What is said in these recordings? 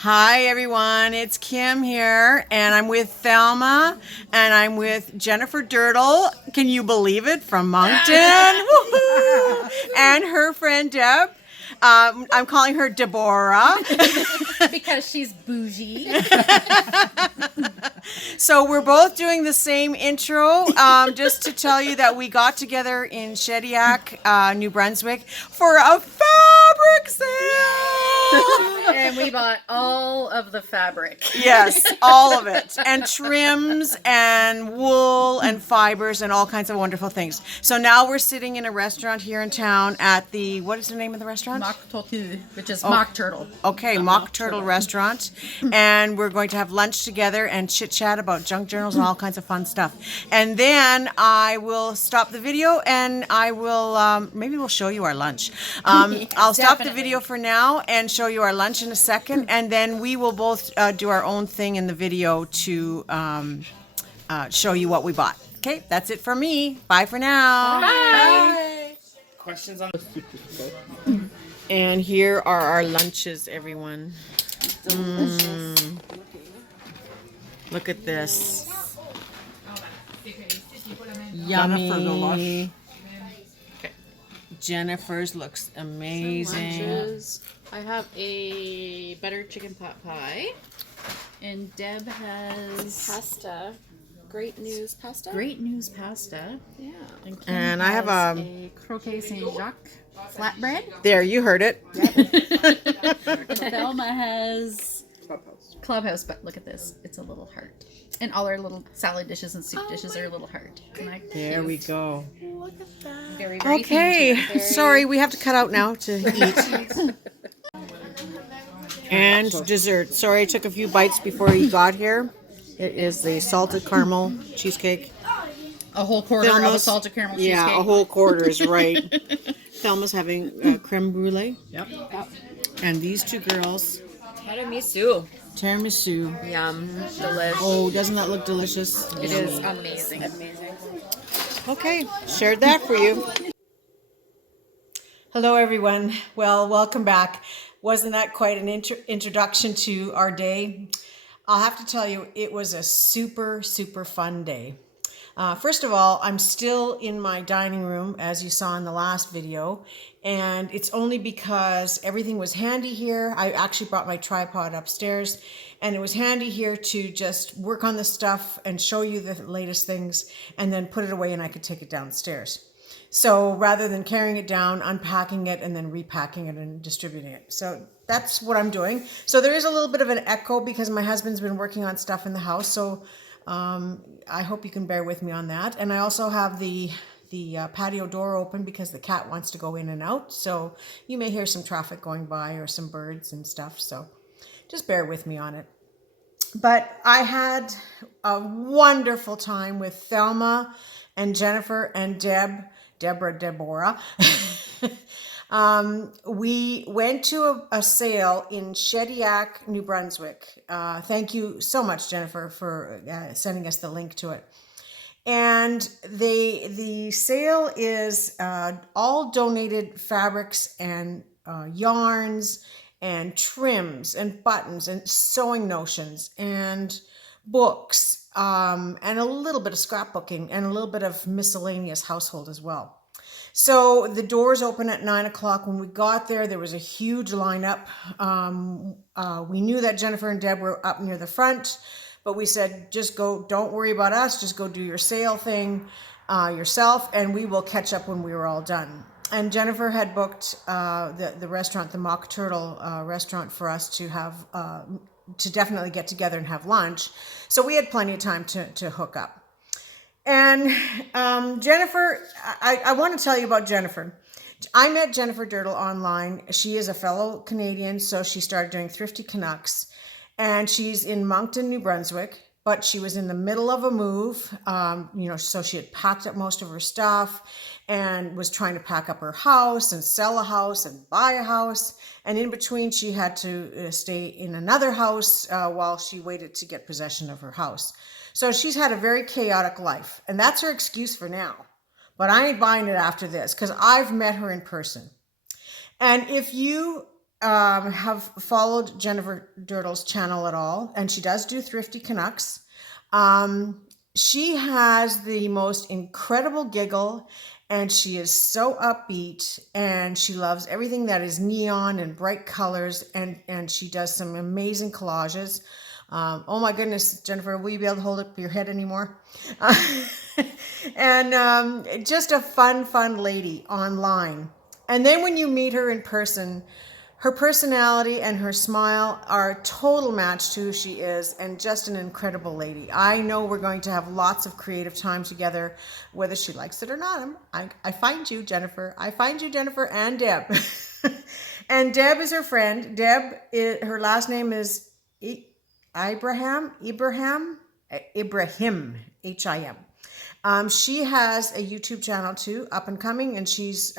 Hi everyone, it's Kim here, and I'm with Thelma, and I'm with Jennifer Dirtle. Can you believe it? From Moncton, woohoo! And her friend Deb. I'm calling her Deborah. Because she's bougie. So we're both doing the same intro, just to tell you that we got together in Shediac, New Brunswick for a fabric sale. And we bought all of the fabric. Yes, all of it. And trims and wool and fibers and all kinds of wonderful things. So now we're sitting in a restaurant here in town at the, what is the name of the restaurant? Mock Tortue, which is mock turtle. Okay, Mock Turtle Restaurant. And we're going to have lunch together and chit-chat about junk journals and all kinds of fun stuff. And then I will stop the video and I will, maybe we'll show you our lunch. I'll stop the video for now and show you our lunch in a second. And then we will both do our own thing in the video to show you what we bought. Okay, that's it for me. Bye for now. Bye. Questions on And here are our lunches, everyone. Look at this. Yummy. Jennifer's looks amazing. Lunches. I have a butter chicken pot pie. And Deb has Pasta. Great news pasta. great news pasta. Yeah. And, Kim And I have has a croquet Saint Jacques flatbread. There, you heard it. Thelma has Clubhouse, but look at this. It's a little heart. And all our little salad dishes and soup dishes are a little heart. And I There we go. Look at that. Very, very Okay, themed. sorry, we have to cut out now to eat. And dessert. Sorry, I took a few bites before you got here. It is the salted caramel cheesecake. A whole quarter of a salted caramel cheesecake. Yeah, a whole quarter is right. Thelma's having creme brulee. Yep. And these two girls, Tiramisu. tiramisu. Yum. Delish. Oh, doesn't that look delicious? It is amazing. Okay, shared that for you. Hello, everyone. Well, welcome back. Wasn't that quite an introduction to our day? I'll have to tell you, it was a super, super fun day. First of all, I'm still in my dining room, as you saw in the last video, and it's only because everything was handy here. I actually brought my tripod upstairs, and it was handy here to just work on the stuff and show you the latest things, and then put it away and I could take it downstairs. So rather than carrying it down, unpacking it, and then repacking it and distributing it. So that's what I'm doing. So there is a little bit of an echo because my husband's been working on stuff in the house. So I hope you can bear with me on that. And I also have the patio door open because the cat wants to go in and out. So you may hear some traffic going by or some birds and stuff. So just bear with me on it. But I had a wonderful time with Thelma and Jennifer and Deborah. We went to a sale in Shediac, New Brunswick. Thank you so much, Jennifer, for sending us the link to it. And the sale is all donated fabrics and yarns and trims and buttons and sewing notions and books and a little bit of scrapbooking and a little bit of miscellaneous household as well. So the doors open at 9 o'clock. When we got there, there was a huge lineup. We knew that Jennifer and Deb were up near the front, but we said, just go, don't worry about us. Just go do your sale thing yourself, and we will catch up when we were all done. And Jennifer had booked the restaurant, the Mock Turtle restaurant, for us to have to definitely get together and have lunch. So we had plenty of time to hook up. And Jennifer, I want to tell you about Jennifer. I met Jennifer Dirtle online. She is a fellow Canadian, so she started doing Thrifty Canucks. And she's in Moncton, New Brunswick, but she was in the middle of a move. So she had packed up most of her stuff and was trying to pack up her house and sell a house and buy a house. And in between, she had to stay in another house while she waited to get possession of her house. So she's had a very chaotic life, and that's her excuse for now. But I ain't buying it after this because I've met her in person. And if you have followed Jennifer Dirtle's channel at all, and she does do Thrifty Canucks. She has the most incredible giggle, and she is so upbeat, and she loves everything that is neon and bright colors, and she does some amazing collages. Oh my goodness, Jennifer, will you be able to hold up your head anymore? And just a fun lady online. And then when you meet her in person, her personality and her smile are a total match to who she is, and just an incredible lady. I know we're going to have lots of creative time together, whether she likes it or not. I find you, Jennifer. I find you, Jennifer, and Deb. And Deb is her friend. Deb, her last name is Ibrahim, H-I-M. She has a YouTube channel too, up and coming, and she's,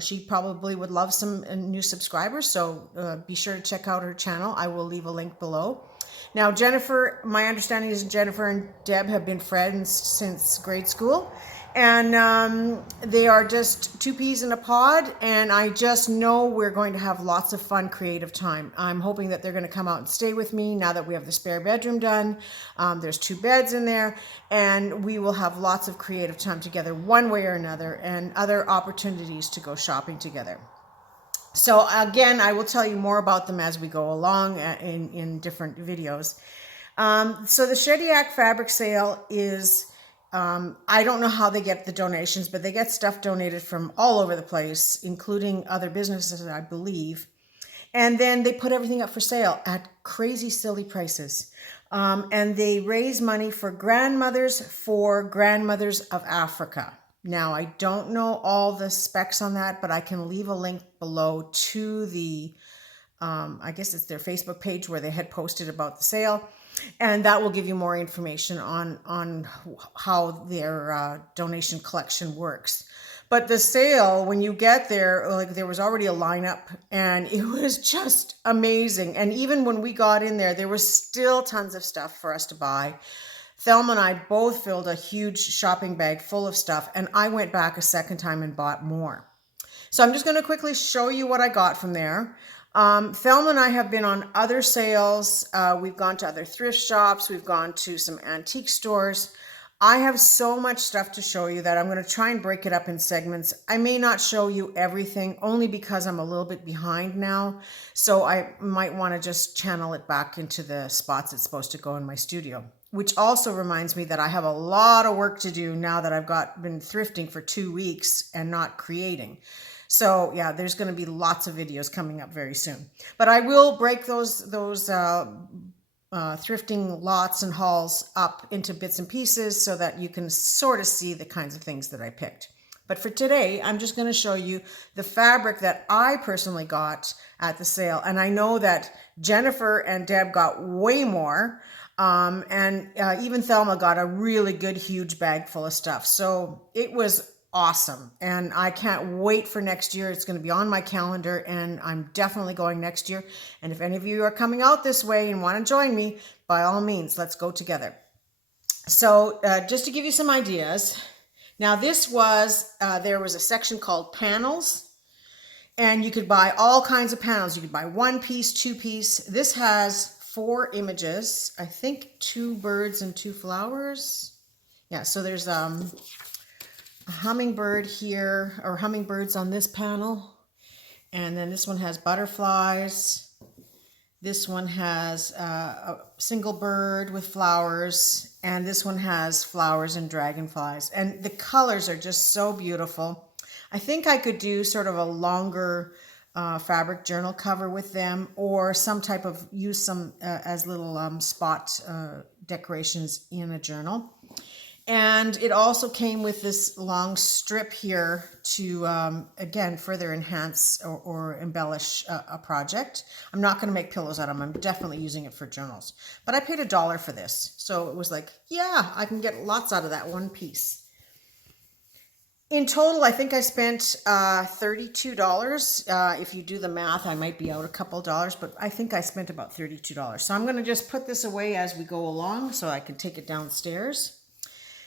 she probably would love some new subscribers. So be sure to check out her channel. I will leave a link below. Now, Jennifer, my understanding is Jennifer and Deb have been friends since grade school, and they are just two peas in a pod, and I just know we're going to have lots of fun creative time. I'm hoping that they're going to come out and stay with me now that we have the spare bedroom done. There's 2 beds in there, and we will have lots of creative time together one way or another, and other opportunities to go shopping together. So again, I will tell you more about them as we go along in different videos. So the Shediac fabric sale is, I don't know how they get the donations, but they get stuff donated from all over the place, including other businesses, I believe. And then they put everything up for sale at crazy, silly prices. And they raise money for grandmothers of Africa. Now, I don't know all the specs on that, but I can leave a link below to the, I guess it's their Facebook page where they had posted about the sale. And that will give you more information on how their donation collection works. But the sale, when you get there, like there was already a lineup, and it was just amazing. And even when we got in there was still tons of stuff for us to buy. Thelma and I both filled a huge shopping bag full of stuff, and I went back a second time and bought more. So I'm just going to quickly show you what I got from there. Thelma and I have been on other sales. We've gone to other thrift shops. We've gone to some antique stores. I have so much stuff to show you that I'm going to try and break it up in segments. I may not show you everything, only because I'm a little bit behind now. So I might want to just channel it back into the spots it's supposed to go in my studio. Which also reminds me that I have a lot of work to do now that I've been thrifting for 2 weeks and not creating. So yeah, there's going to be lots of videos coming up very soon. But I will break those thrifting lots and hauls up into bits and pieces so that you can sort of see the kinds of things that I picked. But for today, I'm just going to show you the fabric that I personally got at the sale. And I know that Jennifer and Deb got way more. Even Thelma got a really good, huge bag full of stuff. So it was awesome. And I can't wait for next year. It's going to be on my calendar, and I'm definitely going next year. And if any of you are coming out this way and want to join me, by all means, let's go together. So just to give you some ideas. Now this was, there was a section called panels, and you could buy all kinds of panels. You could buy 1 piece, 2 piece. This has 4 images, I think 2 birds and 2 flowers. Yeah, so there's a hummingbird here, or hummingbirds on this panel. And then this one has butterflies. This one has a single bird with flowers. And this one has flowers and dragonflies. And the colors are just so beautiful. I think I could do sort of a longer fabric journal cover with them, or some type of, use some as little spot decorations in a journal. And it also came with this long strip here to, again, further enhance or embellish a project. I'm not going to make pillows out of them. I'm definitely using it for journals. But I paid $1 for this. So it was like, yeah, I can get lots out of that 1 piece. In total, I think I spent $32. If you do the math, I might be out a couple dollars, but I think I spent about $32. So I'm going to just put this away as we go along so I can take it downstairs.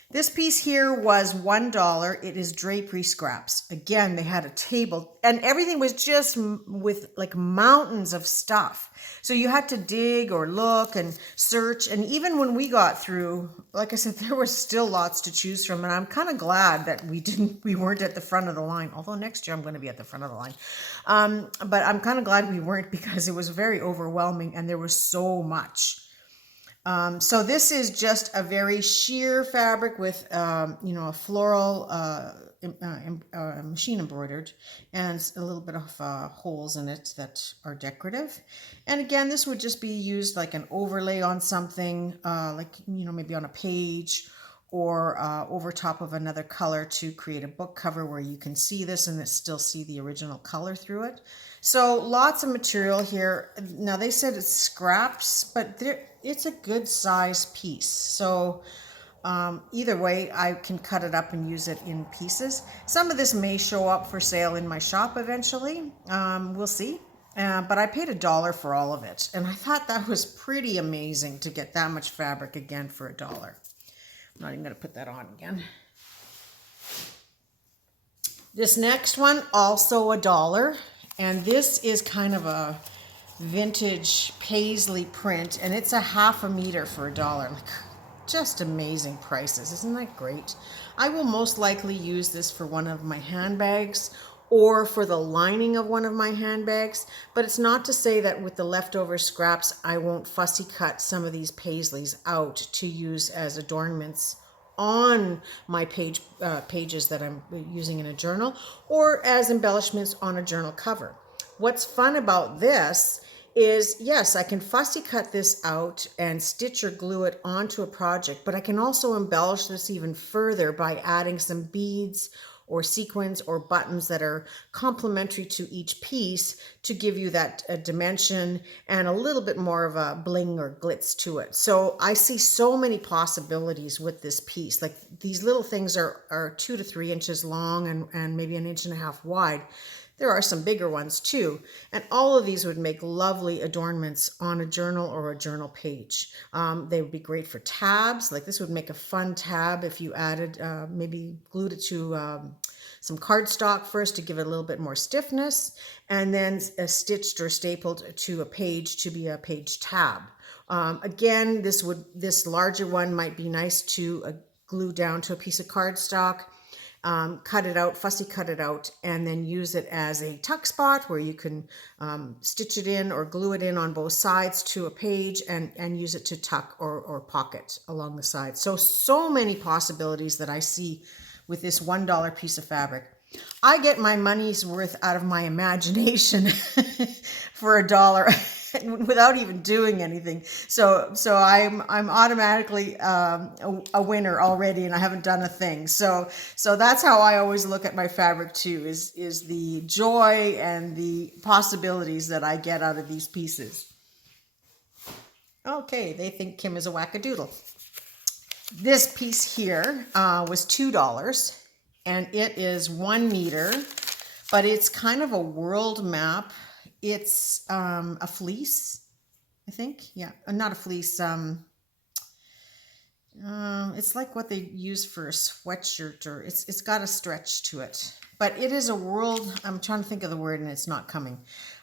This piece here was $1. It is drapery scraps. Again, they had a table and everything was just with like mountains of stuff. So you had to dig or look and search. And even when we got through, like I said, there was still lots to choose from. And I'm kind of glad that we weren't at the front of the line. Although next year I'm going to be at the front of the line. But I'm kind of glad we weren't because it was very overwhelming and there was so much. So this is just a very sheer fabric with, a floral machine embroidered and a little bit of holes in it that are decorative. And again, this would just be used like an overlay on something, maybe on a page or over top of another color to create a book cover where you can see this and still see the original color through it. So lots of material here. Now they said it's scraps, but it's a good size piece. So either way, I can cut it up and use it in pieces. Some of this may show up for sale in my shop eventually. We'll see. But I paid $1 for all of it. And I thought that was pretty amazing to get that much fabric again for $1. I'm not even going to put that on again. This next one, also $1. And this is kind of a vintage paisley print, and it's a 1/2 meter for $1. Like, just amazing prices. Isn't that great? I will most likely use this for one of my handbags or for the lining of one of my handbags, but it's not to say that with the leftover scraps, I won't fussy cut some of these paisleys out to use as adornments on my pages that I'm using in a journal or as embellishments on a journal cover. What's fun about this is, yes, I can fussy cut this out and stitch or glue it onto a project, but I can also embellish this even further by adding some beads or sequins or buttons that are complementary to each piece to give you that dimension and a little bit more of a bling or glitz to it. So I see so many possibilities with this piece. Like, these little things are 2 to 3 inches long and maybe 1.5 inches wide. There are some bigger ones too. And all of these would make lovely adornments on a journal or a journal page. They would be great for tabs. Like, this would make a fun tab if you added, maybe glued it to some cardstock first to give it a little bit more stiffness, and then stitched or stapled to a page to be a page tab. Again, this larger one might be nice to glue down to a piece of cardstock. Cut it out, fussy cut it out, and then use it as a tuck spot where you can stitch it in or glue it in on both sides to a page and use it to tuck or pocket along the side. So many possibilities that I see with this $1 piece of fabric. I get my money's worth out of my imagination for $1 without even doing anything. So I'm automatically a winner already, and I haven't done a thing. So that's how I always look at my fabric too, is the joy and the possibilities that I get out of these pieces. Okay, they think Kim is a wackadoodle. This piece here was $2, and it is 1 meter, but it's kind of a world map. It's a fleece, I think. Yeah, not a fleece. It's like what they use for a sweatshirt, or it's got a stretch to it. But it is a world, I'm trying to think of the word and it's not coming.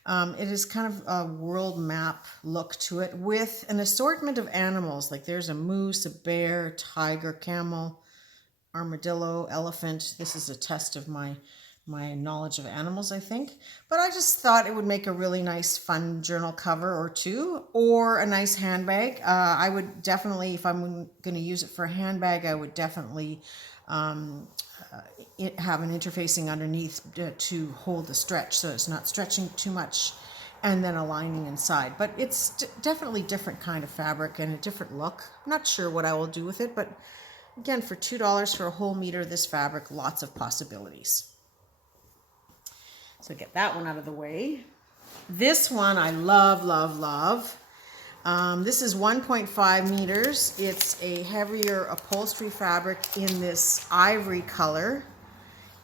It is kind of a world map look to it with an assortment of animals. Like, there's a moose, a bear, tiger, camel, armadillo, elephant. This is a test of my knowledge of animals, I think. But I just thought it would make a really nice, fun journal cover or two, or a nice handbag. I would definitely, if I'm going to use it for a handbag, I would definitely have an interfacing underneath to hold the stretch so it's not stretching too much, and then a lining inside. But it's definitely different kind of fabric and a different look. I'm not sure what I will do with it, but again, for $2 for a whole meter of this fabric, lots of possibilities. So get that one out of the way. This one I love, love, love. This is 1.5 meters. It's a heavier upholstery fabric in this ivory color.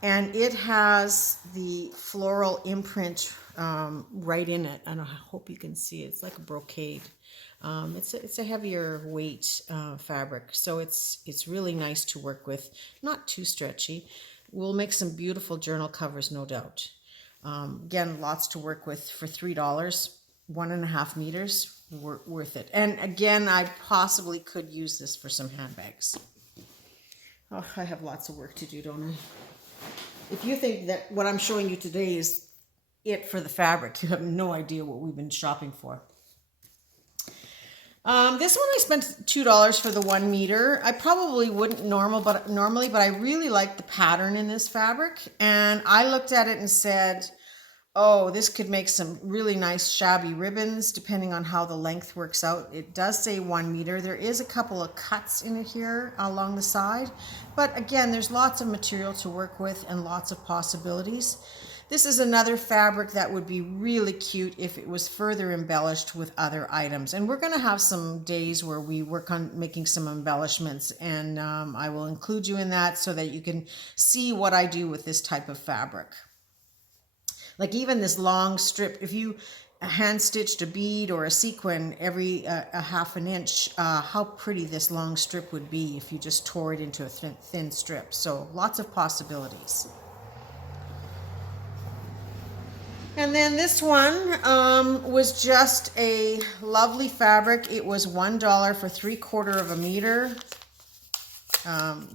And it has the floral imprint right in it. I hope you can see it. It's like a brocade. It's a heavier weight fabric, so it's really nice to work with. Not too stretchy. We'll make some beautiful journal covers, no doubt. Again, lots to work with for $3, 1.5 meters, worth it. And again, I possibly could use this for some handbags. Oh, I have lots of work to do, don't I? If you think that what I'm showing you today is it for the fabric, you have no idea what we've been shopping for. This one I spent $2 for the 1 meter. I probably wouldn't normally, but I really like the pattern in this fabric. And I looked at it and said, oh, this could make some really nice shabby ribbons depending on how the length works out. It does say 1 meter. There is a couple of cuts in it here along the side. But again, there's lots of material to work with and lots of possibilities. This is another fabric that would be really cute if it was further embellished with other items. And we're going to have some days where we work on making some embellishments, and I will include you in that so that you can see what I do with this type of fabric. Like even this long strip, if you hand stitched a bead or a sequin every a half an inch, how pretty this long strip would be if you just tore it into a thin strip. So lots of possibilities. And then this one was just a lovely fabric. It was $1 for 3/4 of a meter.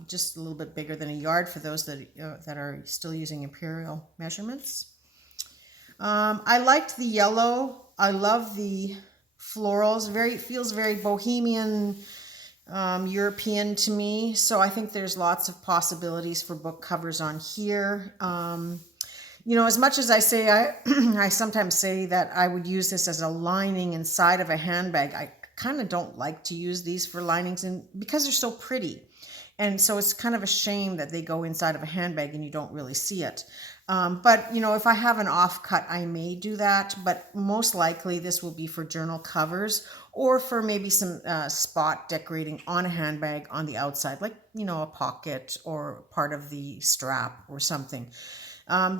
Just a little bit bigger than a yard for those that are still using imperial measurements. I liked the yellow. I love the florals. Feels very bohemian, European to me. So I think there's lots of possibilities for book covers on here. You know, as much as I say, I sometimes say that I would use this as a lining inside of a handbag. I kind of don't like to use these for linings because they're so pretty. And so it's kind of a shame that they go inside of a handbag and you don't really see it. But, you know, if I have an offcut, I may do that. But most likely this will be for journal covers or for maybe some spot decorating on a handbag on the outside, like, you know, a pocket or part of the strap or something.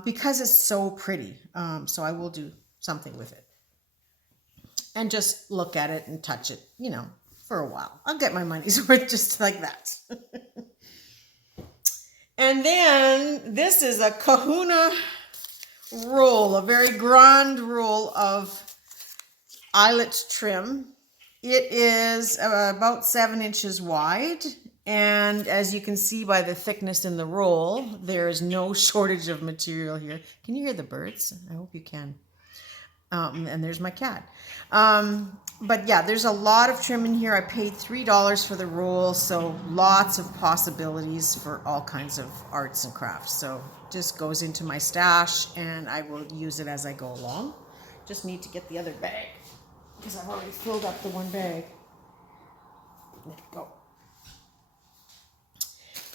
Because it's so pretty. So I will do something with it. And just look at it and touch it, you know, for a while. I'll get my money's worth just like that. And then this is a Kahuna roll, a very grand roll of eyelet trim. It is about 7 inches wide. And as you can see by the thickness in the roll, there is no shortage of material here. Can you hear the birds? I hope you can. And there's my cat. But yeah, there's a lot of trim in here. I paid $3 for the roll, so lots of possibilities for all kinds of arts and crafts. So just goes into my stash, and I will use it as I go along. Just need to get the other bag because I've already filled up the one bag. Let it go.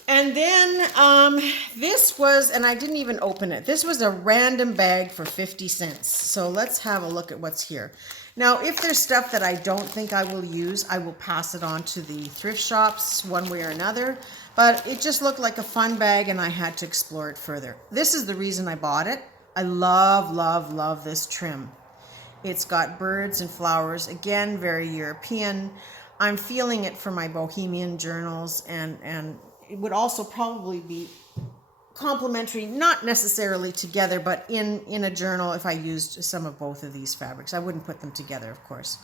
And then this was, and I didn't even open it. This was a random bag for 50 cents. So let's have a look at what's here. Now, if there's stuff that I don't think I will use, I will pass it on to the thrift shops one way or another. But it just looked like a fun bag and I had to explore it further. This is the reason I bought it. I love, love, love this trim. It's got birds and flowers. Again, very European. I'm feeling it for my bohemian journals, and it would also probably be complementary, not necessarily together, but in a journal if I used some of both of these fabrics. I wouldn't put them together, of course.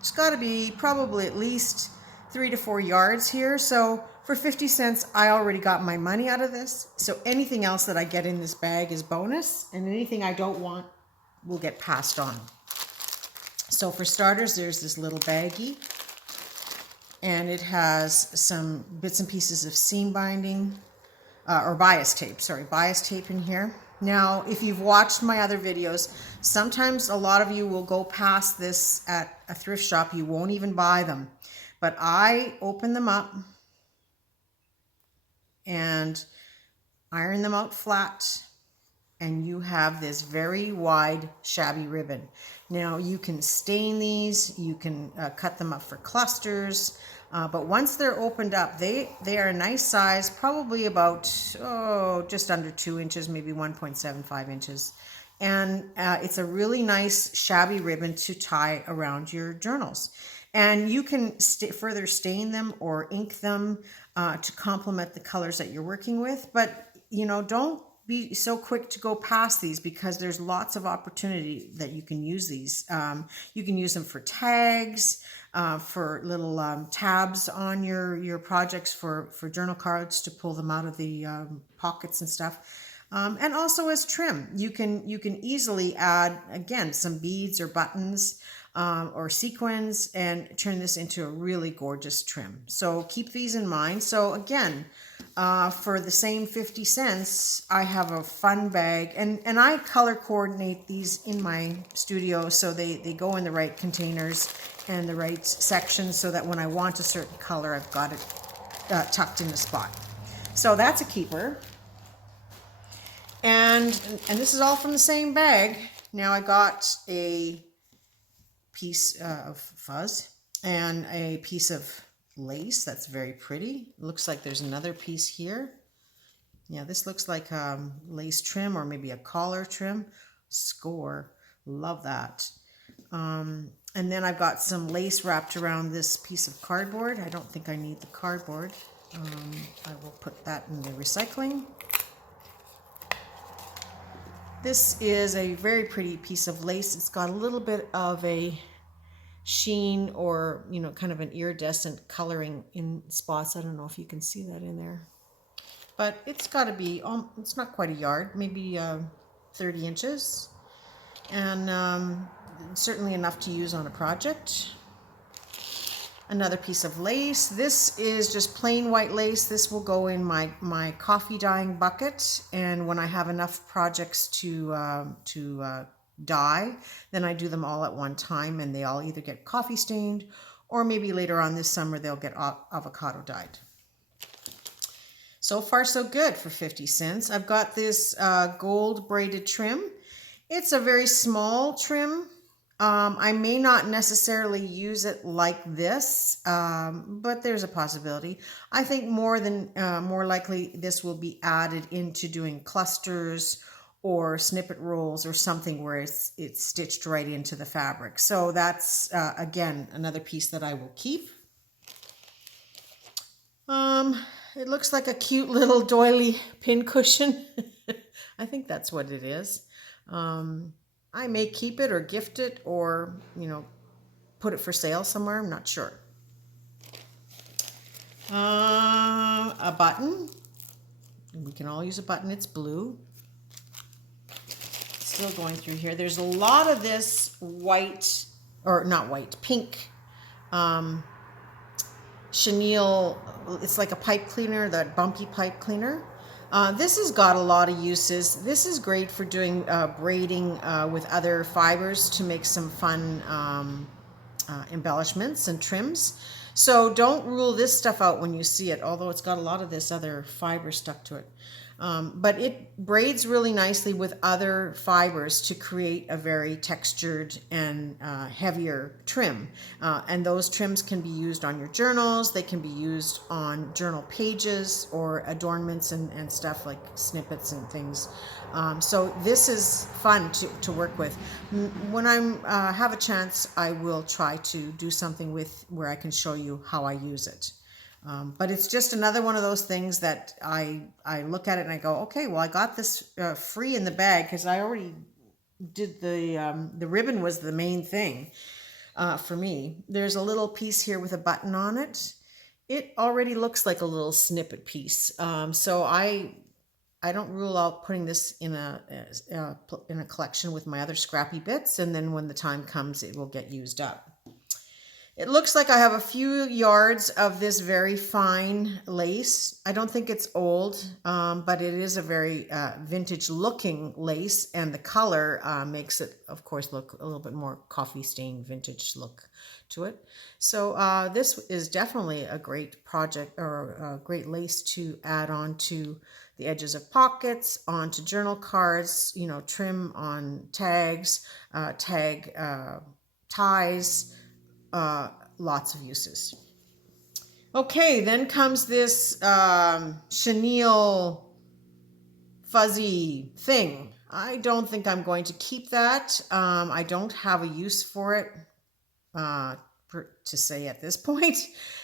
It's got to be probably at least 3 to 4 yards here. So for 50 cents, I already got my money out of this. So anything else that I get in this bag is bonus, and anything I don't want will get passed on. So for starters, there's this little baggie. And it has some bits and pieces of seam binding, or bias tape in here. Now, if you've watched my other videos, sometimes a lot of you will go past this at a thrift shop. You won't even buy them. But I open them up and iron them out flat, and you have this very wide shabby ribbon. Now you can stain these, you can cut them up for clusters, but once they're opened up, they are a nice size, probably about just under 2 inches, maybe 1.75 inches. and it's a really nice shabby ribbon to tie around your journals. And you can further stain them or ink them to complement the colors that you're working with. But, you know, don't be so quick to go past these, because there's lots of opportunity that you can use these. You can use them for tags, for little tabs on your projects, for journal cards to pull them out of the pockets and stuff. And also as trim, you can easily add, again, some beads or buttons or sequins and turn this into a really gorgeous trim. So keep these in mind. So again, for the same 50 cents, I have a fun bag, and I color coordinate these in my studio so they go in the right containers and the right sections, so that when I want a certain color, I've got it tucked in the spot. So that's a keeper. And this is all from the same bag. Now I got a piece of fuzz and a piece of lace that's very pretty. Looks like there's another piece here. Yeah, this looks like lace trim or maybe a collar trim. Score, love that. And then I've got some lace wrapped around this piece of cardboard. I don't think I need the cardboard. I will put that in the recycling. This is a very pretty piece of lace. It's got a little bit of a sheen, or, you know, kind of an iridescent coloring in spots. I don't know if you can see that in there. But it's got to be, it's not quite a yard, maybe 30 inches. And certainly enough to use on a project. Another piece of lace. This is just plain white lace. This will go in my coffee dyeing bucket, and when I have enough projects to dye, then I do them all at one time, and they all either get coffee stained, or maybe later on this summer they'll get avocado dyed. So far so good for 50 cents. I've got this gold braided trim. It's a very small trim. I may not necessarily use it like this, but there's a possibility. I think more likely this will be added into doing clusters or snippet rolls or something where it's stitched right into the fabric. So that's, again, another piece that I will keep. It looks like a cute little doily pin cushion. I think that's what it is. I may keep it or gift it, or, you know, put it for sale somewhere. I'm not sure. A button. We can all use a button. It's blue. Still going through here. There's a lot of this white, or not white, pink chenille. It's like a pipe cleaner, that bumpy pipe cleaner. This has got a lot of uses. This is great for doing braiding with other fibers to make some fun embellishments and trims. So don't rule this stuff out when you see it, although it's got a lot of this other fiber stuck to it. But it braids really nicely with other fibers to create a very textured and heavier trim. And those trims can be used on your journals. They can be used on journal pages or adornments and stuff like snippets and things. So this is fun to work with. When I have a chance, I will try to do something with where I can show you how I use it. But it's just another one of those things that I look at it and I go, okay, well, I got this free in the bag because I already did the ribbon was the main thing for me. There's a little piece here with a button on it. It already looks like a little snippet piece. So I don't rule out putting this in a collection with my other scrappy bits, and then when the time comes, it will get used up. It looks like I have a few yards of this very fine lace. I don't think it's old, but it is a very vintage looking lace, and the color makes it, of course, look a little bit more coffee stained vintage look to it. So this is definitely a great project, or a great lace to add on to the edges of pockets, onto journal cards, you know, trim on tags, tag ties, lots of uses. Okay, then comes this chenille fuzzy thing. I don't think I'm going to keep that. I don't have a use for it to say at this point.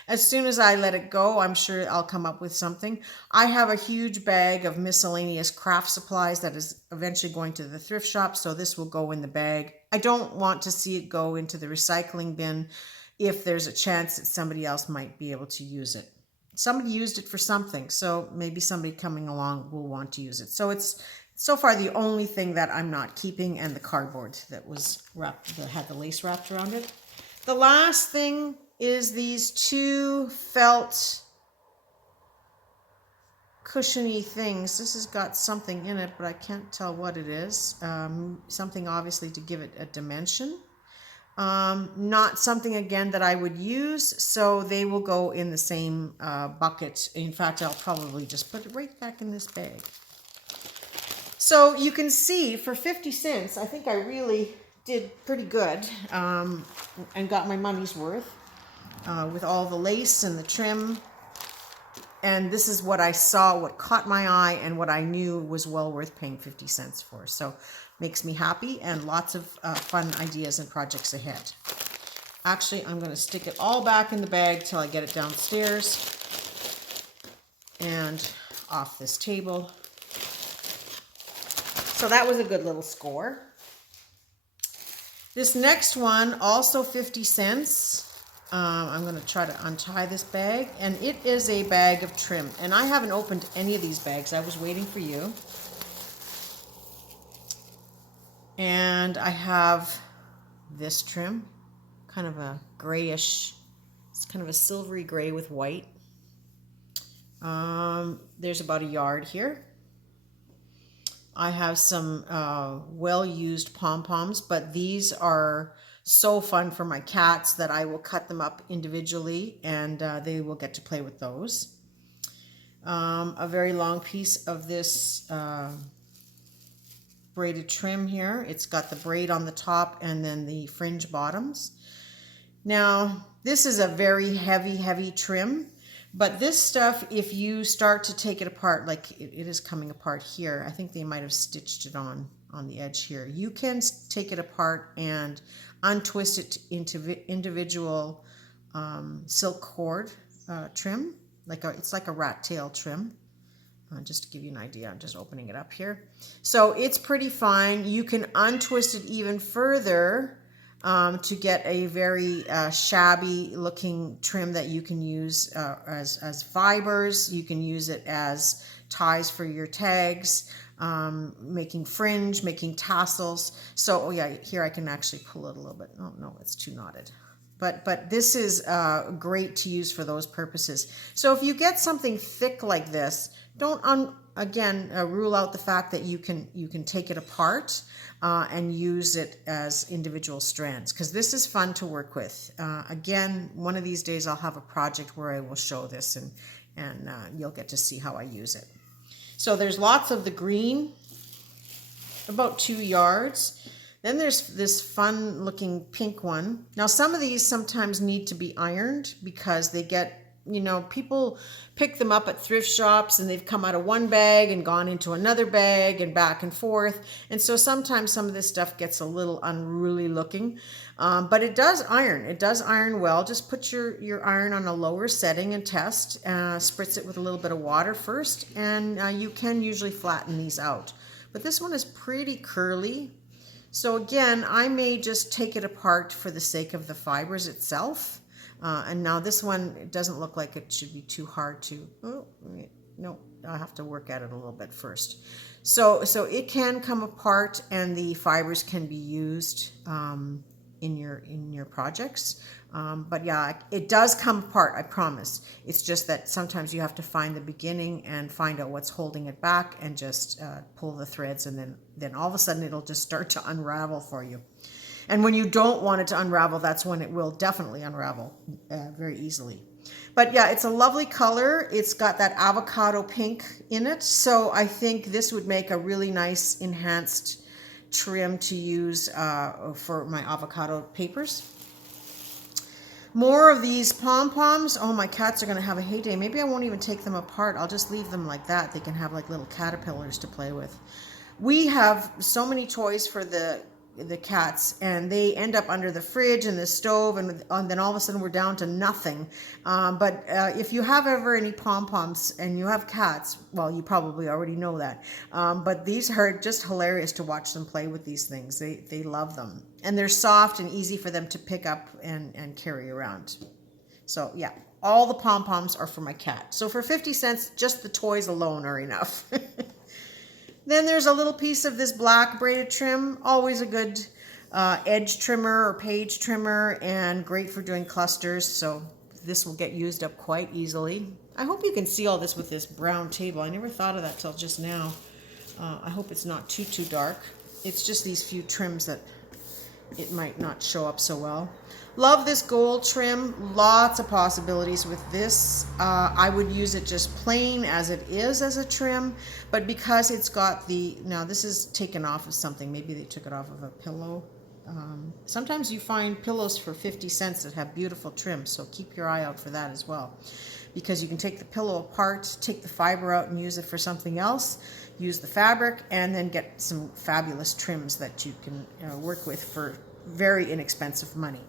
As soon as I let it go, I'm sure I'll come up with something. I have a huge bag of miscellaneous craft supplies that is eventually going to the thrift shop, so this will go in the bag. I don't want to see it go into the recycling bin if there's a chance that somebody else might be able to use it. Somebody used it for something, so maybe somebody coming along will want to use it. So it's so far the only thing that I'm not keeping, and the cardboard that was wrapped, that had the lace wrapped around it. The last thing is these two felt cushiony things. This has got something in it, but I can't tell what it is. Something obviously to give it a dimension. Not something again that I would use, so they will go in the same bucket. In fact, I'll probably just put it right back in this bag. So you can see for 50 cents, I think I really did pretty good and got my money's worth with all the lace and the trim. And this is what I saw, what caught my eye, and what I knew was well worth paying 50 cents for. So makes me happy, and lots of fun ideas and projects ahead. Actually, I'm going to stick it all back in the bag till I get it downstairs and off this table. So that was a good little score. This next one, also 50 cents. I'm going to try to untie this bag, and it is a bag of trim. And I haven't opened any of these bags. I was waiting for you. And I have this trim, kind of a grayish, it's kind of a silvery gray with white. There's about a yard here. I have some well-used pom-poms, but these are so fun for my cats that I will cut them up individually, and they will get to play with those. A very long piece of this braided trim here. It's got the braid on the top and then the fringe bottoms. Now, this is a very heavy trim, but this stuff, if you start to take it apart, like it is coming apart here, I think they might have stitched it on the edge here. You can take it apart and untwist it into individual silk cord trim. It's like a rat tail trim. Just to give you an idea, I'm just opening it up here. So it's pretty fine. You can untwist it even further to get a very shabby looking trim that you can use as fibers. You can use it as ties for your tags, making fringe, making tassels. So, oh yeah, here I can actually pull it a little bit. Oh no, it's too knotted. But this is great to use for those purposes. So if you get something thick like this, don't rule out the fact that you can take it apart and use it as individual strands, because this is fun to work with. Again, one of these days I'll have a project where I will show this, and you'll get to see how I use it. So there's lots of the green, about 2 yards. Then there's this fun looking pink one. Now some of these sometimes need to be ironed because they get, people pick them up at thrift shops and they've come out of one bag and gone into another bag and back and forth. And so sometimes some of this stuff gets a little unruly looking, but it does iron. It does iron well. Just put your iron on a lower setting and test. Spritz it with a little bit of water first, and you can usually flatten these out. But this one is pretty curly. So again, I may just take it apart for the sake of the fibers itself. And now this one, it doesn't look like it should be too hard to, no, I have to work at it a little bit first. So it can come apart and the fibers can be used in your projects. But yeah, it does come apart, I promise. It's just that sometimes you have to find the beginning and find out what's holding it back and just pull the threads, and then all of a sudden it'll just start to unravel for you. And when you don't want it to unravel, that's when it will definitely unravel very easily. But yeah, it's a lovely color. It's got that avocado pink in it. So I think this would make a really nice enhanced trim to use for my avocado papers. More of these pom-poms. Oh, my cats are going to have a heyday. Maybe I won't even take them apart. I'll just leave them like that. They can have like little caterpillars to play with. We have so many toys for the cats, and they end up under the fridge and the stove, and then all of a sudden we're down to nothing. But if you have ever any pom-poms and you have cats, well, you probably already know that. But these are just hilarious to watch them play with these things. They love them. And they're soft and easy for them to pick up and carry around. So yeah, all the pom-poms are for my cat. So for 50 cents, just the toys alone are enough. Then there's a little piece of this black braided trim, always a good edge trimmer or page trimmer, and great for doing clusters, so this will get used up quite easily. I hope you can see all this with this brown table. I never thought of that till just now. I hope it's not too dark. It's just these few trims that it might not show up so well. Love this gold trim. Lots of possibilities with this. I would use it just plain as it is as a trim, but because it's got now this is taken off of something. Maybe they took it off of a pillow. Sometimes you find pillows for 50 cents that have beautiful trims, so keep your eye out for that as well. Because you can take the pillow apart, take the fiber out and use it for something else, use the fabric, and then get some fabulous trims that you can work with for very inexpensive money.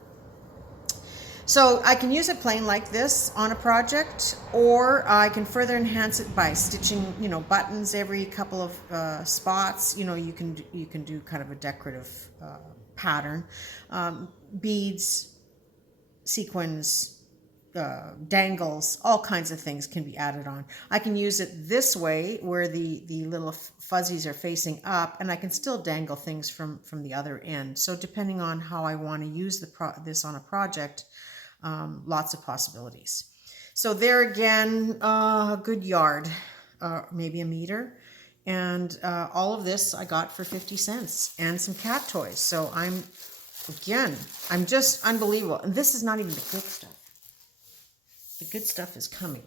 So I can use it plain like this on a project, or I can further enhance it by stitching, buttons every couple of spots. You can do kind of a decorative pattern, beads, sequins, dangles, all kinds of things can be added on. I can use it this way where the little fuzzies are facing up, and I can still dangle things from the other end. So depending on how I want to use this on a project, lots of possibilities. So there again, a good yard, maybe a meter. And all of this I got for 50 cents and some cat toys. So I'm just unbelievable. And this is not even the good stuff. The good stuff is coming.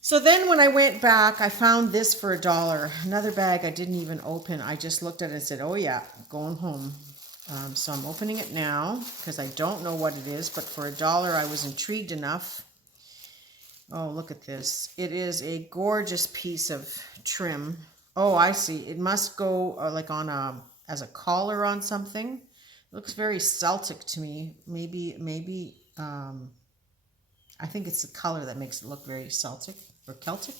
So then when I went back, I found this for $1. Another bag I didn't even open. I just looked at it and said, oh yeah, going home. So I'm opening it now because I don't know what it is, but for $1 I was intrigued enough. Oh, look at this. It is a gorgeous piece of trim. Oh, I see. It must go like on as a collar on something. It looks very Celtic to me. Maybe I think it's the color that makes it look very Celtic or Celtic.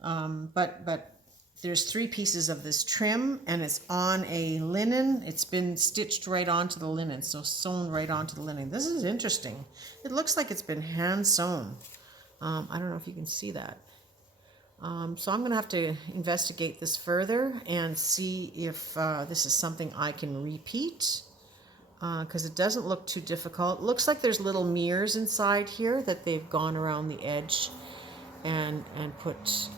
But there's 3 pieces of this trim, and it's on a linen. It's been stitched right onto the linen, so sewn right onto the linen. This is interesting. It looks like it's been hand sewn. I don't know if you can see that. So I'm going to have to investigate this further and see if this is something I can repeat, because it doesn't look too difficult. It looks like there's little mirrors inside here that they've gone around the edge and put.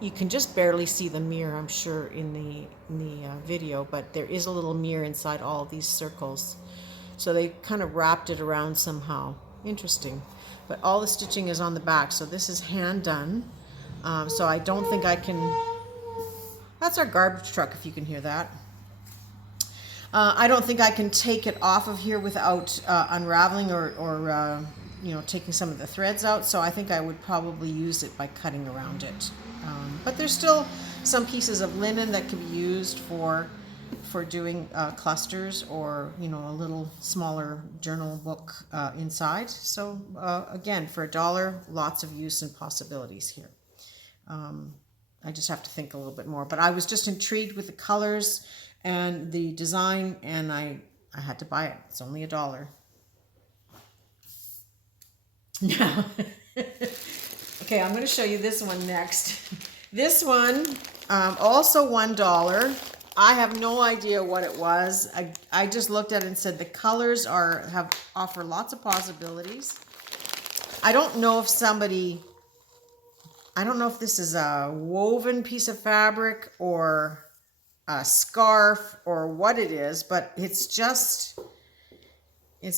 You can just barely see the mirror, I'm sure, in the video, but there is a little mirror inside all of these circles. So they kind of wrapped it around somehow. Interesting. But all the stitching is on the back, so this is hand done. So I don't think I can. That's our garbage truck, if you can hear that. I don't think I can take it off of here without unraveling or taking some of the threads out. So I think I would probably use it by cutting around it. But there's still some pieces of linen that can be used for doing clusters or a little smaller journal book inside. So again, for $1, lots of use and possibilities here. I just have to think a little bit more, but I was just intrigued with the colors and the design, and I had to buy it. It's only $1. Now, okay, I'm going to show you this one next. This one, also $1. I have no idea what it was. I just looked at it and said the colors offer lots of possibilities. I don't know if this is a woven piece of fabric or a scarf or what it is, but it's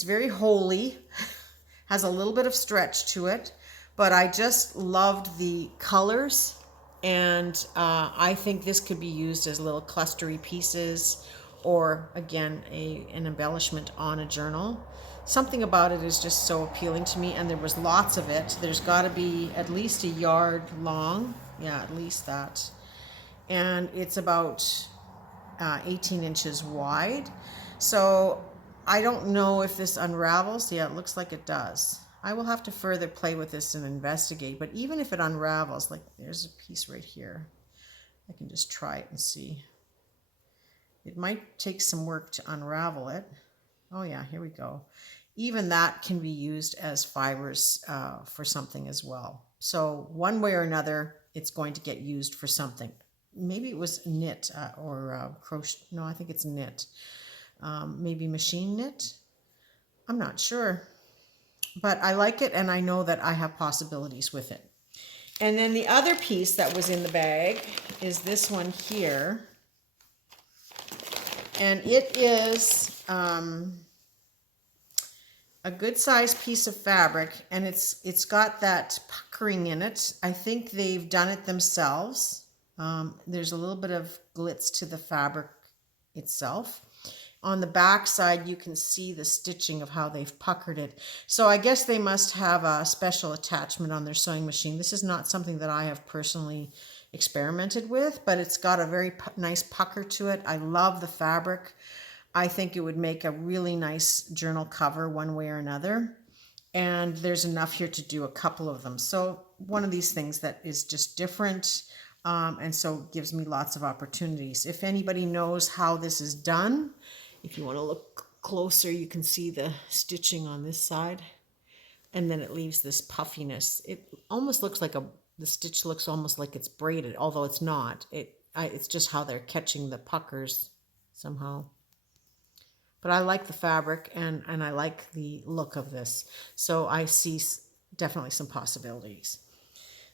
very holey, has a little bit of stretch to it, but I just loved the colors. And I think this could be used as little clustery pieces, or again, an embellishment on a journal. Something about it is just so appealing to me, and there was lots of it. There's got to be at least a yard long. Yeah, at least that. and it's about 18 inches wide. So I don't know if this unravels. Yeah, it looks like it does. I will have to further play with this and investigate, but even if it unravels, like there's a piece right here, I can just try it and see. It might take some work to unravel it. Oh yeah, here we go. Even that can be used as fibers for something as well. So one way or another, it's going to get used for something. Maybe it was knit or crochet. No, I think it's knit. Maybe machine knit. I'm not sure. But I like it, and I know that I have possibilities with it. And then the other piece that was in the bag is this one here. And it is a good sized piece of fabric, and it's got that puckering in it. I think they've done it themselves. There's a little bit of glitz to the fabric itself. On the back side, you can see the stitching of how they've puckered it. So I guess they must have a special attachment on their sewing machine. This is not something that I have personally experimented with, but it's got a very nice pucker to it. I love the fabric. I think it would make a really nice journal cover one way or another. And there's enough here to do a couple of them. So one of these things that is just different, and so gives me lots of opportunities. If anybody knows how this is done, if you want to look closer, you can see the stitching on this side, and then it leaves this puffiness. It almost looks like the stitch looks almost like it's braided, although it's not. It's just how they're catching the puckers somehow. But I like the fabric, and I like the look of this. So I see definitely some possibilities.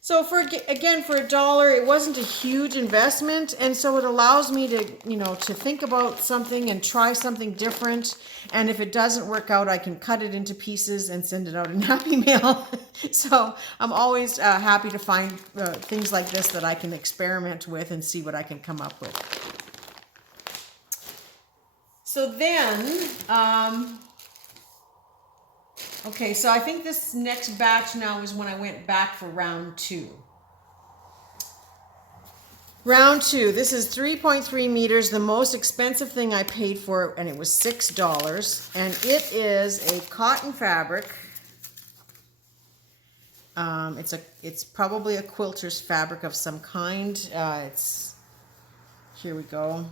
So for $1, it wasn't a huge investment, and so it allows me to, to think about something and try something different. And if it doesn't work out, I can cut it into pieces and send it out in Happy Mail. So I'm always happy to find things like this that I can experiment with and see what I can come up with. So then, okay, so I think this next batch now is when I went back for round 2. Round 2, this is 3.3 meters, the most expensive thing I paid for, and it was $6. And it is a cotton fabric. It's probably a quilter's fabric of some kind. Here we go.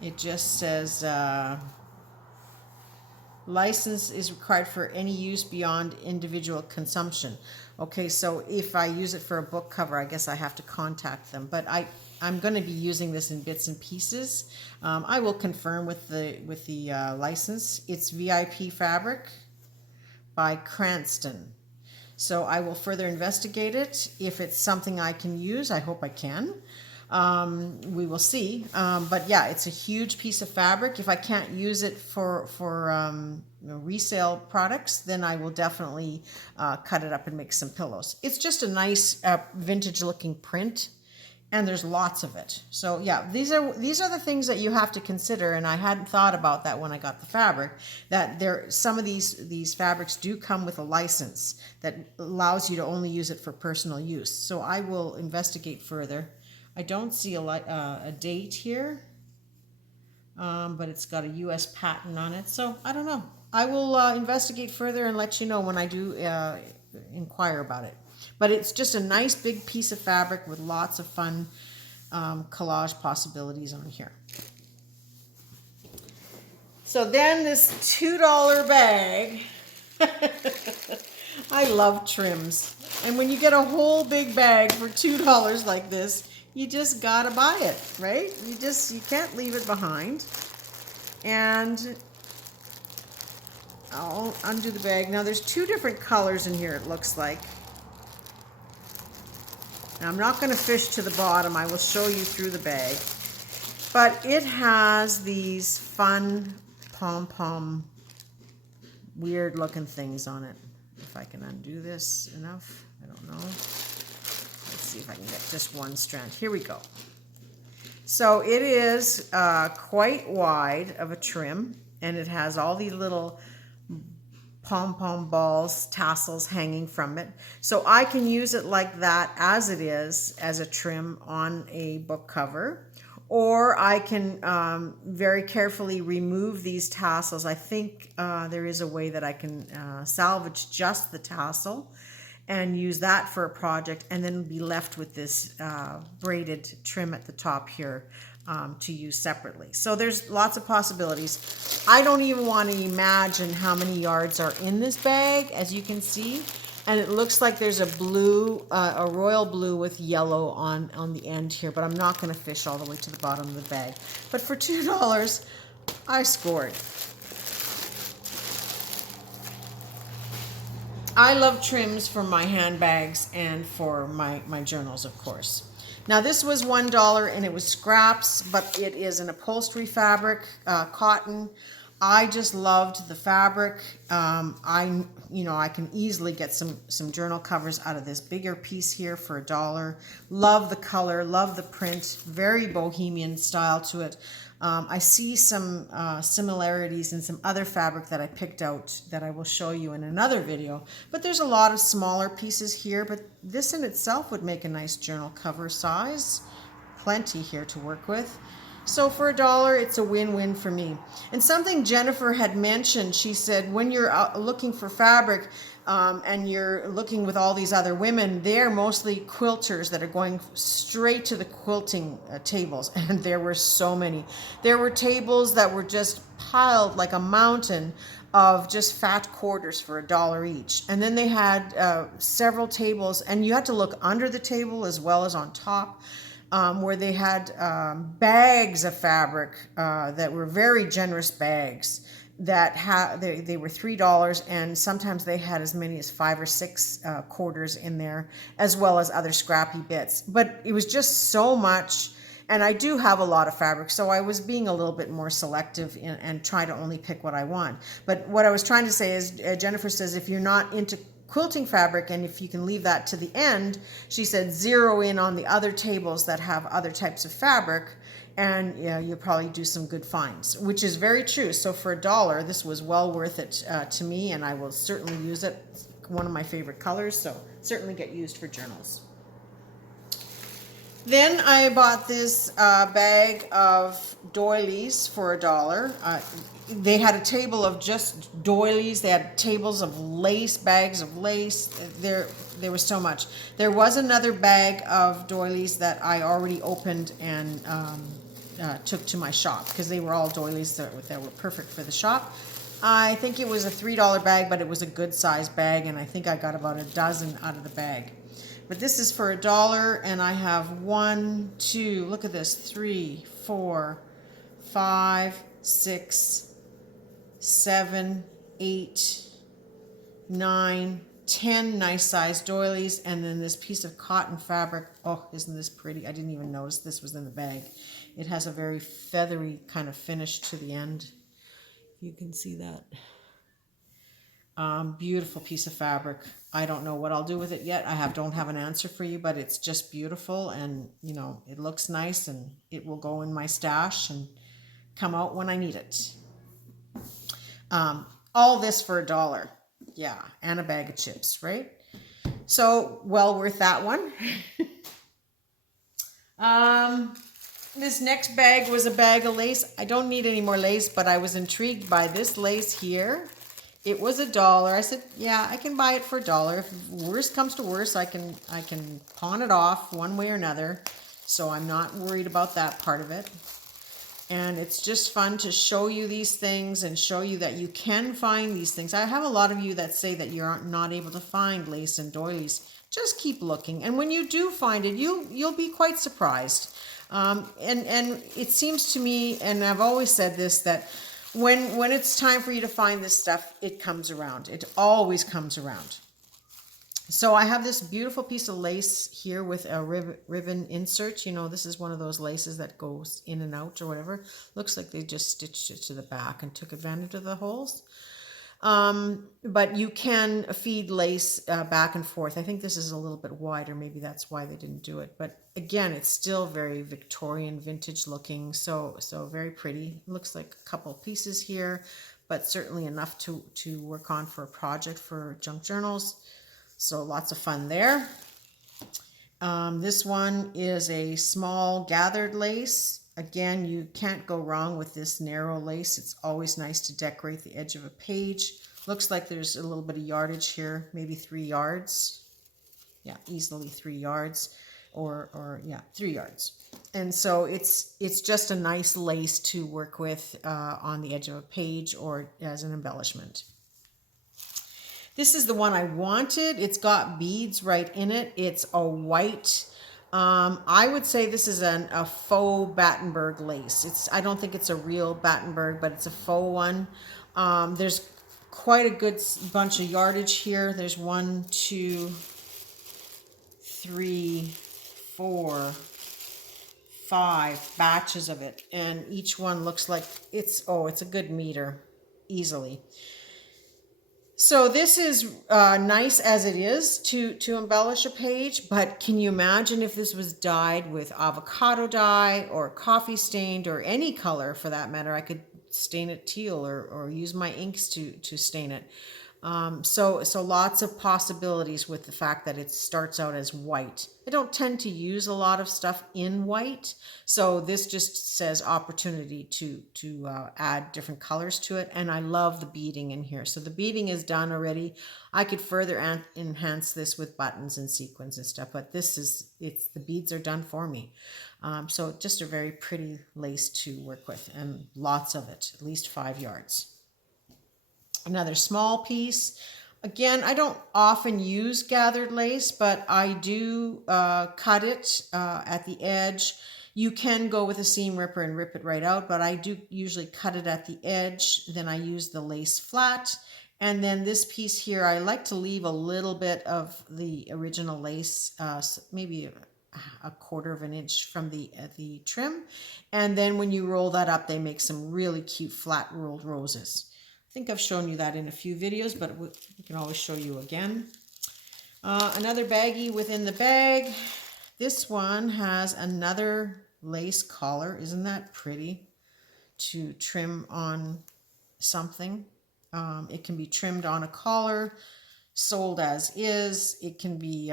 It just says, license is required for any use beyond individual consumption. Okay, so if I use it for a book cover, I guess I have to contact them. But I'm going to be using this in bits and pieces. I will confirm with the license. It's VIP fabric by Cranston. So I will further investigate it. If it's something I can use, I hope I can. We will see. But yeah, it's a huge piece of fabric. If I can't use it for resale products, then I will definitely cut it up and make some pillows. It's just a nice vintage looking print, and there's lots of it. So yeah, these are the things that you have to consider, and I hadn't thought about that when I got the fabric, that some of these fabrics do come with a license that allows you to only use it for personal use. So I will investigate further. I don't see a date here, but it's got a U.S. patent on it. So I don't know. I will investigate further and let you know when I do inquire about it. But it's just a nice big piece of fabric with lots of fun collage possibilities on here. So then this $2 bag. I love trims. And when you get a whole big bag for $2 like this, you just gotta buy it, right? You can't leave it behind. And I'll undo the bag. Now there's 2 different colors in here, it looks like. Now I'm not gonna fish to the bottom. I will show you through the bag. But it has these fun pom-pom, weird looking things on it. If I can undo this enough, I don't know. See if I can get just one strand. Here we go. So it is quite wide of a trim, and it has all these little pom-pom balls, tassels hanging from it. So I can use it like that as it is, as a trim on a book cover. Or I can very carefully remove these tassels. I think there is a way that I can salvage just the tassel and use that for a project, and then be left with this braided trim at the top here to use separately. So there's lots of possibilities. I don't even want to imagine how many yards are in this bag, as you can see. And it looks like there's a blue, a royal blue with yellow on the end here, but I'm not going to fish all the way to the bottom of the bag. But for $2, I scored. I love trims for my handbags and for my journals, of course. Now this was $1 and it was scraps, but it is an upholstery fabric, cotton. I just loved the fabric. I can easily get some journal covers out of this bigger piece here for $1. Love the color, love the print, very bohemian style to it. I see some similarities in some other fabric that I picked out that I will show you in another video. But there's a lot of smaller pieces here, but this in itself would make a nice journal cover size. Plenty here to work with. So for $1, it's a win-win for me. And something Jennifer had mentioned, she said, when you're looking for fabric and you're looking with all these other women, they're mostly quilters that are going straight to the quilting tables. And there were so many. There were tables that were just piled like a mountain of just fat quarters for $1 each. And then they had several tables, and you had to look under the table as well as on top. Where they had bags of fabric that were very generous bags that they were $3, and sometimes they had as many as 5 or 6 quarters in there, as well as other scrappy bits. But it was just so much, and I do have a lot of fabric, so I was being a little bit more selective and try to only pick what I want. But what I was trying to say is, Jennifer says, if you're not into quilting fabric, and if you can leave that to the end, she said, zero in on the other tables that have other types of fabric, and you'll probably do some good finds, which is very true. So for $1, this was well worth it to me, and I will certainly use it. It's one of my favorite colors, so certainly get used for journals. Then I bought this bag of doilies for $1. They had a table of just doilies. They had tables of lace, bags of lace. There was so much. There was another bag of doilies that I already opened and took to my shop, because they were all doilies that were perfect for the shop. I think it was a $3 bag, but it was a good size bag, and I think I got about a dozen out of the bag. But this is for $1, and I have 1, 2, look at this, 3, 4, 5, 6, 7, 8, 9, 10 nice sized doilies, and then this piece of cotton fabric. Oh, isn't this pretty? I didn't even notice this was in the bag. It has a very feathery kind of finish to the end. You can see that. Beautiful piece of fabric. I don't know what I'll do with it yet. Don't have an answer for you, but it's just beautiful, and it looks nice, and it will go in my stash and come out when I need it. All this for $1. Yeah, and a bag of chips, right? So well worth that one. This next bag was a bag of lace. I don't need any more lace, but I was intrigued by this lace here. It was $1. I said, yeah, I can buy it for $1. If worst comes to worst, I can pawn it off one way or another. So I'm not worried about that part of it. And it's just fun to show you these things and show you that you can find these things. I have a lot of you that say that you're not able to find lace and doilies. Just keep looking. And when you do find it, you'll be quite surprised. And it seems to me, and I've always said this, that when it's time for you to find this stuff, it comes around. It always comes around. So I have this beautiful piece of lace here with a ribbon insert. This is one of those laces that goes in and out or whatever. Looks like they just stitched it to the back and took advantage of the holes. But you can feed lace back and forth. I think this is a little bit wider. Maybe that's why they didn't do it. But again, it's still very Victorian vintage looking. So very pretty. Looks like a couple pieces here. but certainly enough to work on for a project for junk journals. So lots of fun there. This one is a small gathered lace. Again, you can't go wrong with this narrow lace. It's always nice to decorate the edge of a page. Looks like there's a little bit of yardage here, maybe 3 yards. Yeah, easily 3 yards, or yeah, 3 yards. And so it's just a nice lace to work with on the edge of a page or as an embellishment. This is the one I wanted. It's got beads right in it. It's a white. I would say this is a faux Battenberg lace. I don't think it's a real Battenberg, but it's a faux one. There's quite a good bunch of yardage here. There's 1, 2, 3, 4, 5 batches of it, and each one looks like it's a good meter easily. So this is nice as it is to embellish a page, but can you imagine if this was dyed with avocado dye or coffee stained or any color for that matter? I could stain it teal or use my inks to stain it. So lots of possibilities with the fact that it starts out as white. I don't tend to use a lot of stuff in white, so this just says opportunity to add different colors to it, and I love the beading in here. So the beading is done already. I could further enhance this with buttons and sequins and stuff, but the beads are done for me. So just a very pretty lace to work with, and lots of it, at least 5 yards. Another small piece. Again, I don't often use gathered lace, but I do cut it at the edge. You can go with a seam ripper and rip it right out, but I do usually cut it at the edge. Then I use the lace flat. And then this piece here, I like to leave a little bit of the original lace, maybe a 1/4 of an inch from the trim. And then when you roll that up, they make some really cute flat rolled roses. I think I've shown you that in a few videos, but we can always show you again. Another baggie within the bag. This one has another lace collar. Isn't that pretty? To trim on something. It can be trimmed on a collar, sold as is. It can be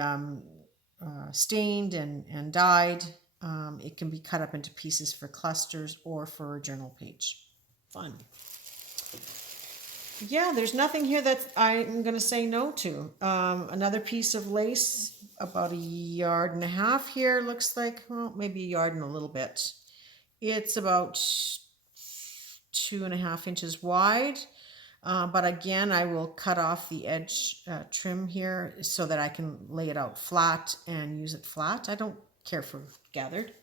stained and dyed. It can be cut up into pieces for clusters or for a journal page. Fun. Yeah, there's nothing here that I'm going to say no to. Another piece of lace, about 1.5 yards here, looks like, well, maybe 1 yard and a little bit. It's about 2.5 inches wide. But again, I will cut off the edge trim here so that I can lay it out flat and use it flat. I don't care for gathered.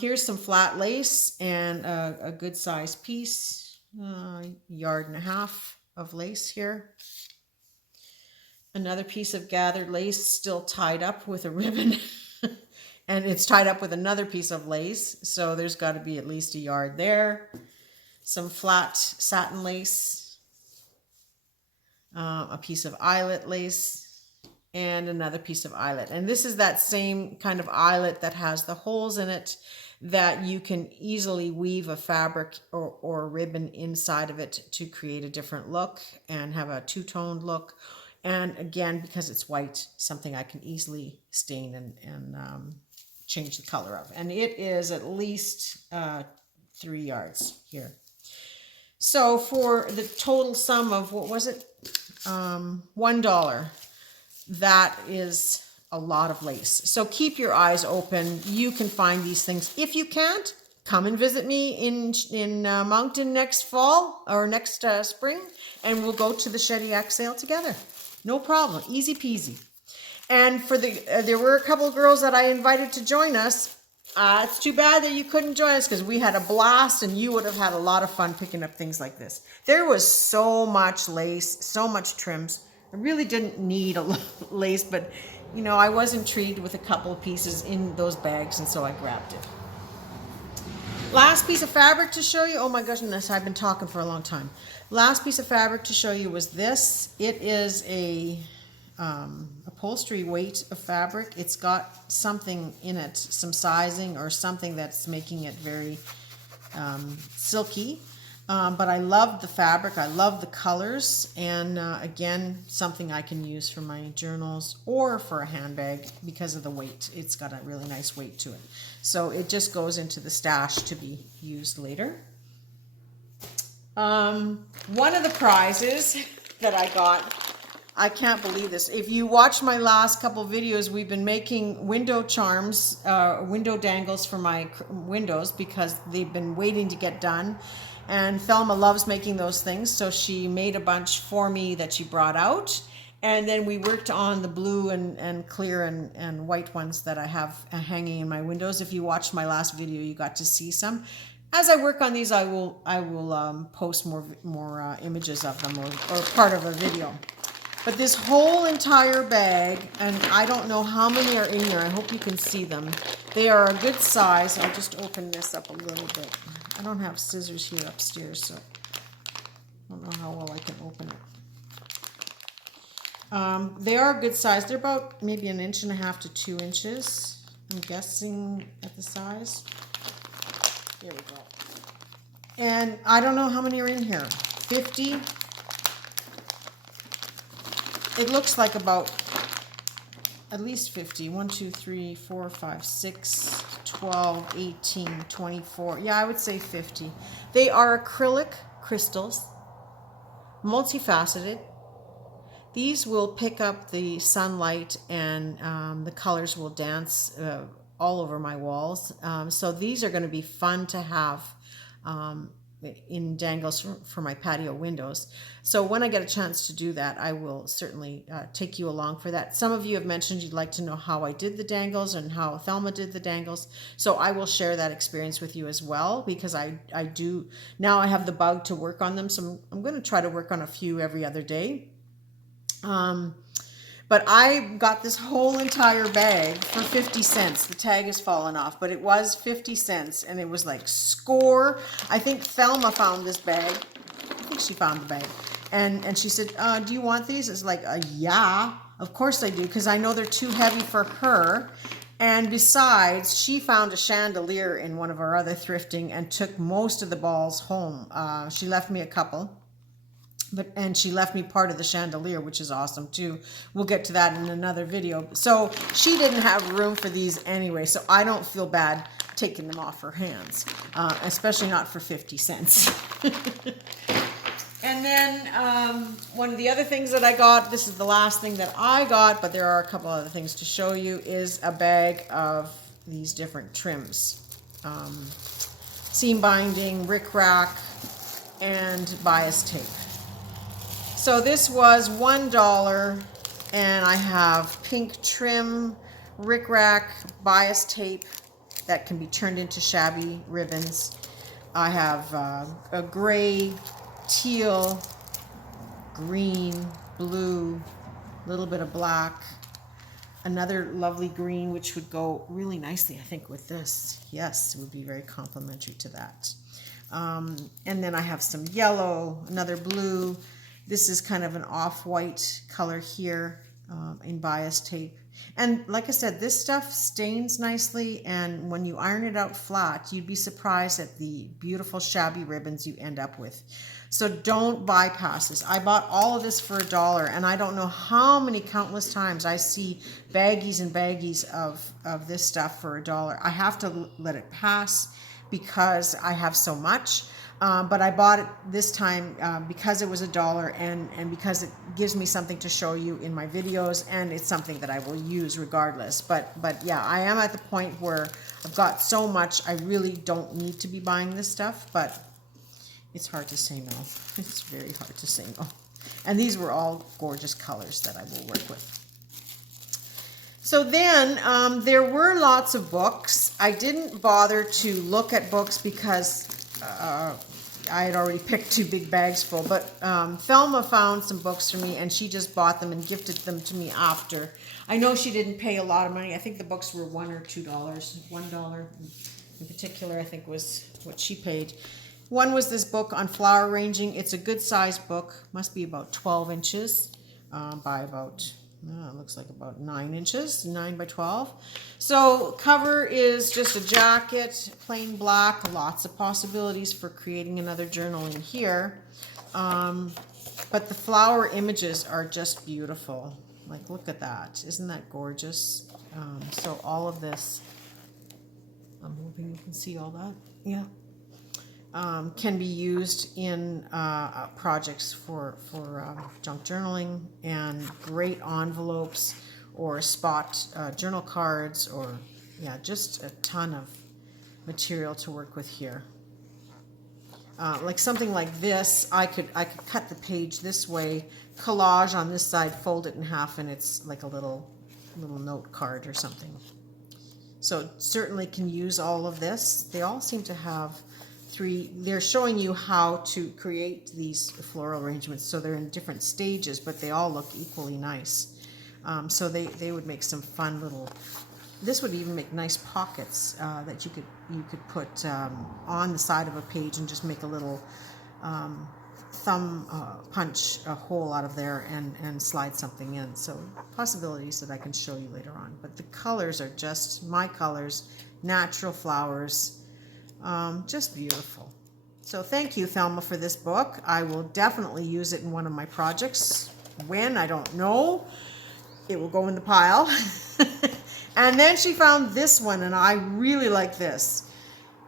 Here's some flat lace and a good size piece. 1.5 yards of lace here. Another piece of gathered lace still tied up with a ribbon. And it's tied up with another piece of lace. So there's got to be at least 1 yard there. Some flat satin lace. A piece of eyelet lace. And another piece of eyelet. And this is that same kind of eyelet that has the holes in it, that you can easily weave a fabric or a ribbon inside of it to create a different look and have a two-toned look. And again, because it's white, something I can easily stain and change the color of. And it is at least 3 yards here. So for the total sum of, what was it? $1. That is a lot of lace. So keep your eyes open. You can find these things. If you can't, come and visit me in Moncton next fall or next spring, and we'll go to the Shediac sale together. No problem. Easy peasy. And for there were a couple of girls that I invited to join us. It's too bad that you couldn't join us, because we had a blast and you would have had a lot of fun picking up things like this. There was so much lace, so much trims. I really didn't need a lace, but you know, I was intrigued with a couple of pieces in those bags, and so I grabbed it. Last piece of fabric to show you. Oh my goodness, I've been talking for a long time. Last piece of fabric to show you was this. It is a upholstery weight of fabric. It's got something in it, some sizing or something that's making it very silky. But I love the fabric, I love the colors, and again, something I can use for my journals or for a handbag because of the weight. It's got a really nice weight to it. So it just goes into the stash to be used later. One of the prizes that I got, I can't believe this. If you watch my last couple videos, we've been making window charms, window dangles for my windows because they've been waiting to get done. And Thelma loves making those things, so she made a bunch for me that she brought out. And then we worked on the blue and clear and white ones that I have hanging in my windows. If you watched my last video, you got to see some. As I work on these, I will post more images of them or part of a video. But this whole entire bag, and I don't know how many are in here. I hope you can see them. They are a good size. I'll just open this up a little bit. I don't have scissors here upstairs, so I don't know how well I can open it. They are a good size. They're about maybe 1.5 to 2 inches. I'm guessing at the size. There we go. And I don't know how many are in here. 50. It looks like about at least 50. 1, 2, 3, 4, 5, 6, 12, 18, 24. Yeah, I would say 50. They are acrylic crystals, multifaceted. These will pick up the sunlight and the colors will dance all over my walls. So these are going to be fun to have in dangles for my patio windows. So when I get a chance to do that, I will certainly take you along for that. Some of you have mentioned you'd like to know how I did the dangles and how Thelma did the dangles. So I will share that experience with you as well, because I do, now I have the bug to work on them. So I'm going to try to work on a few every other day. But I got this whole entire bag for 50 cents. The tag has fallen off, but it was 50 cents and it was like score. I think Thelma found this bag. I think she found the bag. And she said, do you want these? It's like, yeah, of course I do, because I know they're too heavy for her. And besides, she found a chandelier in one of our other thrifting and took most of the balls home. She left me a couple. And she left me part of the chandelier, which is awesome too. We'll get to that in another video. So she didn't have room for these anyway, so I don't feel bad taking them off her hands, especially not for 50 cents. And then one of the other things that I got, this is the last thing that I got, but there are a couple other things to show you, is a bag of these different trims. Seam binding, rickrack, and bias tape. So this was $1, and I have pink trim, rickrack, bias tape that can be turned into shabby ribbons. I have a gray, teal, green, blue, a little bit of black, another lovely green, which would go really nicely, I think, with this. Yes, it would be very complimentary to that. And then I have some yellow, another blue. This is kind of an off-white color here in bias tape. And like I said, this stuff stains nicely, and when you iron it out flat, you'd be surprised at the beautiful shabby ribbons you end up with. So don't bypass this. I bought all of this for $1, and I don't know how many countless times I see baggies and baggies of this stuff for $1. I have to let it pass because I have so much. But I bought it this time because it was $1 and because it gives me something to show you in my videos, and it's something that I will use regardless. But yeah, I am at the point where I've got so much, I really don't need to be buying this stuff, but it's hard to say no. It's very hard to say no. And these were all gorgeous colors that I will work with. So then there were lots of books. I didn't bother to look at books because I had already picked 2 big bags full, but Thelma found some books for me, and she just bought them and gifted them to me after. I know she didn't pay a lot of money. I think the books were $1 or $2. $1 in particular, I think, was what she paid. One was this book on flower arranging. It's a good sized book, must be about 12 inches by about It looks like about 9 inches, 9 by 12. So cover is just a jacket, plain black, lots of possibilities for creating another journal in here. But the flower images are just beautiful. Like, look at that. Isn't that gorgeous? So all of this, I'm hoping you can see all that. Yeah. Can be used in projects for junk journaling, and great envelopes or spot journal cards, or yeah, just a ton of material to work with here. Like something like this, I could cut the page this way, collage on this side, fold it in half, and it's like a little note card or something. So certainly can use all of this. They all seem to have they're showing you how to create these floral arrangements. So they're in different stages, but they all look equally nice. So they would make some fun little, this would even make nice pockets that you could put on the side of a page and just make a little thumb punch a hole out of there and slide something in. So possibilities that I can show you later on. But the colors are just my colors, natural flowers. Just beautiful. So thank you, Thelma, for this book. I will definitely use it in one of my projects. When, I don't know. It will go in the pile. And then she found this one, and I really like this.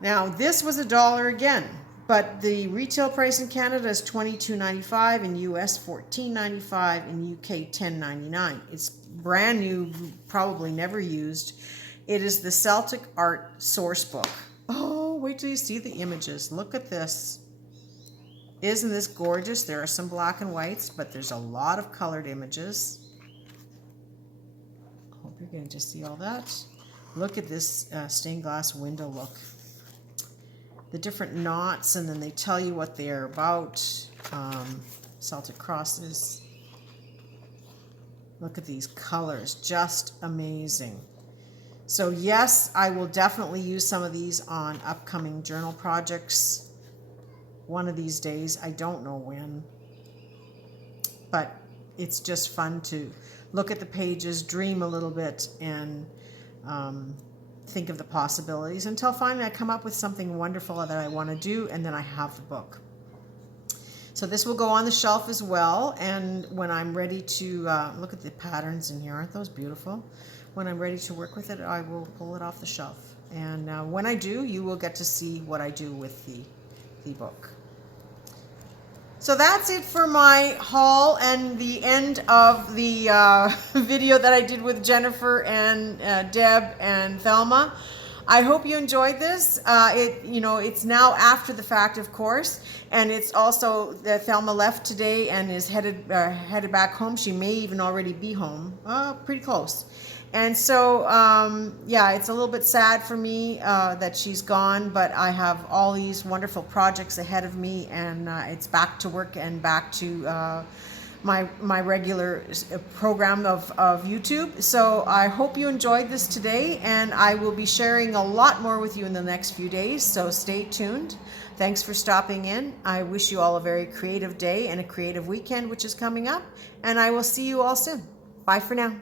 Now, this was $1 again, but the retail price in Canada is $22.95, in US $14.95, in UK $10.99. It's brand new, probably never used. It is the Celtic Art Source Book. Oh, wait till you see the images. Look at this. Isn't this gorgeous? There are some black and whites, but there's a lot of colored images. I hope you're going to see all that. Look at this stained glass window look. The different knots, and then they tell you what they're about. Celtic crosses. Look at these colors. Just amazing. So yes, I will definitely use some of these on upcoming journal projects one of these days. I don't know when, but it's just fun to look at the pages, dream a little bit, and think of the possibilities until finally I come up with something wonderful that I want to do, and then I have the book. So this will go on the shelf as well, and when I'm ready to look at the patterns in here, aren't those beautiful? When I'm ready to work with it, I will pull it off the shelf. And when I do, you will get to see what I do with the book. So that's it for my haul and the end of the video that I did with Jennifer and Deb and Thelma. I hope you enjoyed this. It's now after the fact, of course, and it's also that Thelma left today and is headed back home. She may even already be home, pretty close. And so, yeah, it's a little bit sad for me that she's gone, but I have all these wonderful projects ahead of me, and it's back to work and back to my regular program of YouTube. So I hope you enjoyed this today, and I will be sharing a lot more with you in the next few days, so stay tuned. Thanks for stopping in. I wish you all a very creative day and a creative weekend, which is coming up, and I will see you all soon. Bye for now.